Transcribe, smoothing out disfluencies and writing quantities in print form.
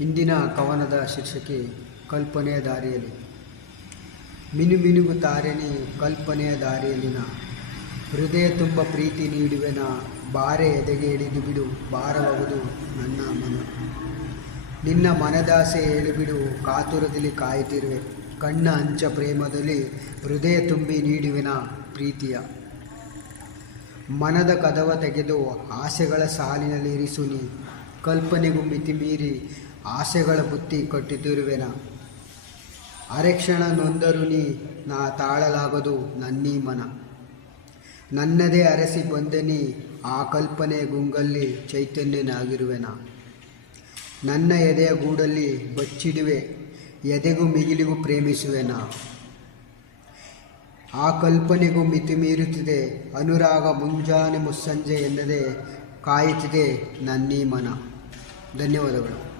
ಇಂದಿನ ಕವನದ ಶೀರ್ಷಿಕೆ ಕಲ್ಪನೆಯ ದಾರಿಯಲ್ಲಿ. ಮಿನುಮಿನುಗುತ್ತಾರೆ ನೀ ಕಲ್ಪನೆಯ ದಾರಿಯಲ್ಲಿನ, ಹೃದಯ ತುಂಬ ಪ್ರೀತಿ ನೀಡುವೆನ, ಬಾರೆ ಎದೆಗೆ ಇಳಿದು ಬಿಡು ಭಾರವಾಗುವುದು ನನ್ನ ಮನ. ನಿನ್ನ ಮನದಾಸೆ ಹೇಳಿಬಿಡು ಕಾತುರದಲ್ಲಿ ಕಾಯುತ್ತಿರುವೆ, ಕಣ್ಣ ಅಂಚ ಪ್ರೇಮದಲ್ಲಿ ಹೃದಯ ತುಂಬಿ ನೀಡುವೆನ ಪ್ರೀತಿಯ. ಮನದ ಕದವ ತೆಗೆದು ಆಸೆಗಳ ಸಾಲಿನಲ್ಲಿ ಇರಿಸು ನೀ, ಕಲ್ಪನೆಗೂ ಮಿತಿ ಮೀರಿ ಆಸೆಗಳ ಬುತ್ತಿ ಕಟ್ಟುತ್ತಿರುವೆನ. ಅರೆಕ್ಷಣ ನೊಂದರು ನೀ ನಾ ತಾಳಲಾಗದು ನನ್ನೀ ಮನ, ನನ್ನದೇ ಅರಸಿ ಬಂದೆನಿ ಆ ಕಲ್ಪನೆ ಗುಂಗಲ್ಲಿ ಚೈತನ್ಯನಾಗಿರುವೆನ. ನನ್ನ ಎದೆಯ ಗೂಡಲ್ಲಿ ಬಚ್ಚಿಡುವೆ ಎದೆಗೂ ಮಿಗಿಲಿಗೂ ಪ್ರೇಮಿಸುವೆನ. ಆ ಕಲ್ಪನೆಗೂ ಮಿತಿ ಮೀರುತ್ತಿದೆ ಅನುರಾಗ ಮುಂಜಾನೆ ಮುಸ್ಸಂಜೆ ಎನ್ನದೆ ಕಾಯುತ್ತಿದೆ ನನ್ನೀ ಮನ. ಧನ್ಯವಾದಗಳು.